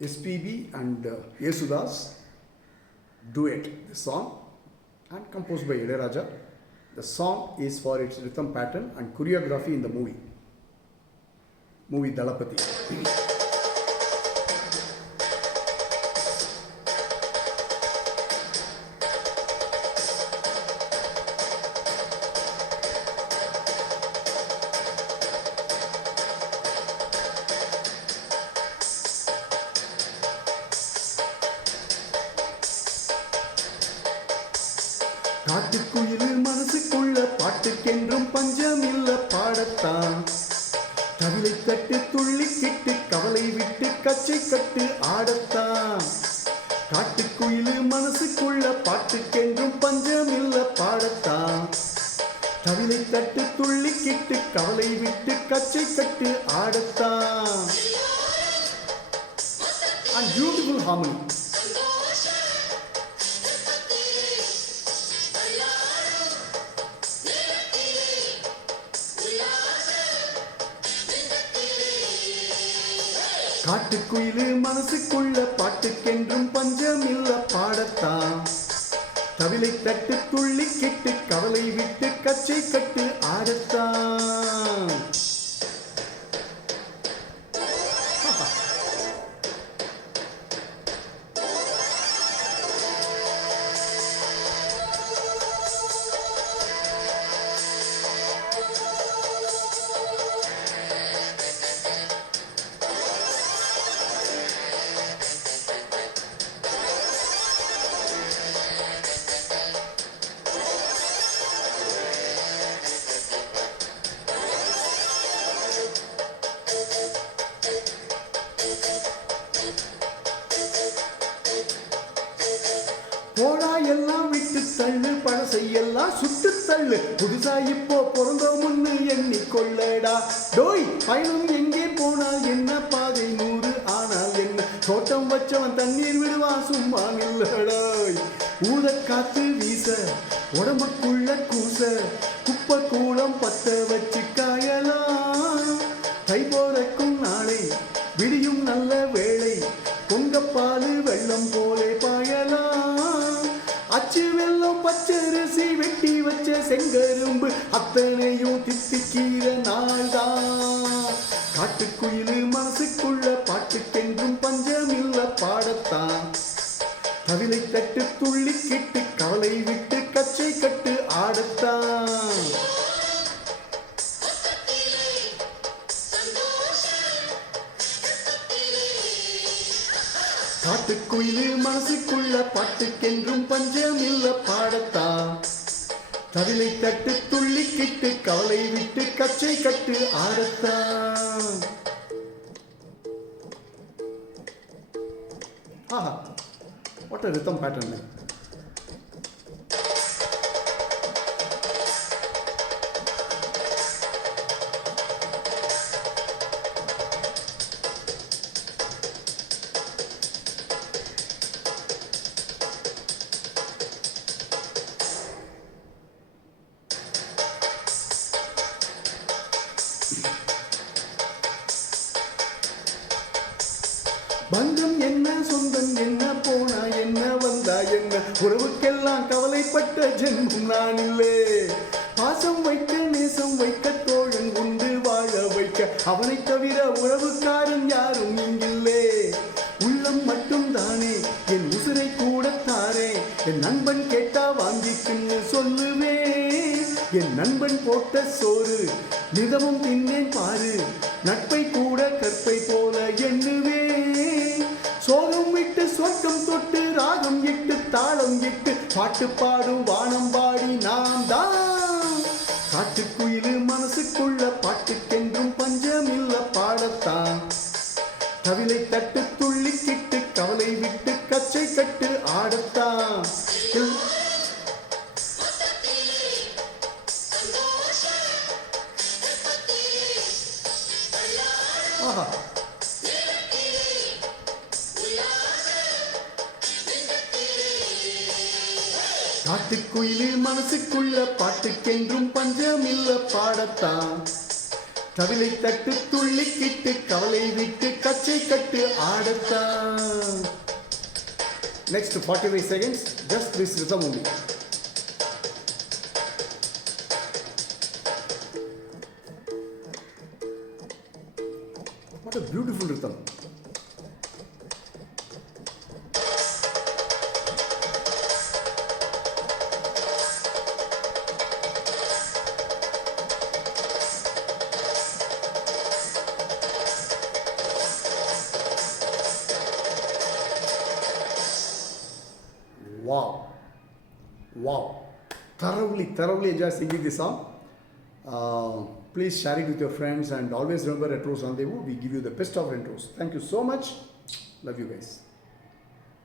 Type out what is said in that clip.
SPB and Yesudas duet the song and composed by Ilayaraja. The song is for its rhythm pattern and choreography in the movie Dalapati. காட்டுக்குயிலு மனசுக்குள்ள பாட்டுக்கென்றும் பஞ்சம் இல்ல பாடத்தான் தவிலை தட்டு துள்ளிக்கிட்டு கவலை விட்டு கச்சை கட்டு ஆடத்தான் காட்டுக்குயிலு மனசுக்குள்ள பாட்டுக்கென்றும் பஞ்சம் இல்ல பாடத்தான் தவிலை தட்டு துள்ளிக்கிட்டு கவலை விட்டு கச்சை கட்டு ஆடத்தான். And beautiful harmony. காட்டுக்குயிலு மனசுக்குள்ள பாட்டுக்கென்றும் பஞ்சம் இல்ல பாடத்தான் தவிலை தட்டு துள்ளிக்கிட்டு கவலை விட்டு கச்சை கட்டு ஆடத்தான். போடா எல்லாம் விட்டு தள்ளு பழசையெல்லாம் சுட்டு தள்ளு புதுசா இப்போ பிறந்தோம்னு எண்ணிக்கொள்ளடா. டோய் பயணம் எங்கே போனால் என்ன பாதை 100 ஆனால் என்ன தோட்டம் வச்சவன் தண்ணீர் விடுவான் சும்மா நில்லடாய். ஊத காத்து வீச உடம்புக்குள்ள கூச குப்பை கூளம் பத்த வச்சு காயலாம். கை போறக்கும் நாளை விடியும் நல்ல வேளை பொங்கப்பாலு வெள்ளம் போலே பாயலாம். அச்சு வெள்ளம் பச்சரிசி வெட்டி வச்ச செங்கரும்பு அத்தனையும் தித்திக்கிற நாள்தான். காட்டுக்குயிலு மனசுக்குள்ள பாட்டுக்கென்றும் பஞ்சம் இல்ல பாடத்தான் கவிலை தட்டு துள்ளிக்கிட்டு கவலை விட்டு கச்சை கட்டு ஆடத்தான். காட்டுக்குயிலு மனசுக்குள்ள பாட்டுக்கென்றும் பஞ்சம் இல்ல பாடத்தான் கவிலை தட்டு துள்ளிக்கிட்டு கவலை விட்டு கச்சை கட்டு ஆடத்தான். ஆஹா, what a rhythm pattern. பந்தம் என்ன சொந்தம் என்ன போனா என்ன வந்தா என்ன உறவுக்கெல்லாம் கவலைப்பட்ட ஜென்மம் நான் இல்லே. பாசம் வைக்க நேசம் வைக்க தோழன் உண்டு வாழ வைக்க அவனை தவிர உறவுக்காரன் யாரும் இங்கில்லே. உள்ளம் மட்டும் தானே என் உசுரை கூட தாரே என் நண்பன் கேட்டா வாங்கிக்குன்னு சொல்லுவேன். என் நண்பன் போட்ட சோறு நிதமும் தின்னேன் பாரு நட்பை கூட கற்பை போல எண்ணுவே. சோகம் விட்டு சொர்க்கம் தொட்டு ராகம் இட்டு தாளம் இட்டு பாட்டு பாடும் வானம் பாடி நாம் தான். காட்டுக்குயிலு மனசுக்குள்ள பாட்டுக்கென்றும் பஞ்சம் இல்ல பாடத்தான் கவிலை தட்டு துள்ளிக்கிட்டு கவலை விட்டு கச்சை கட்டு ஆடத்தான். ஆஹா, காட்டுக்குயிலு மனசுக்குள்ள பாட்டுக்கென்றும் பஞ்சம் இல்ல பாடத்தான் தவிலை தட்டு துள்ளிக்கிட்டு கவலை விட்டு கச்சை கட்டு ஆடத்தான். Next 45 seconds, just this rhythm only. What a beautiful rhythm. Wow. Wow. Thoroughly enjoy singing this song. Please share it with your friends and always remember Retros Rendezvous. We give you the best of retros. Thank you so much. Love you guys.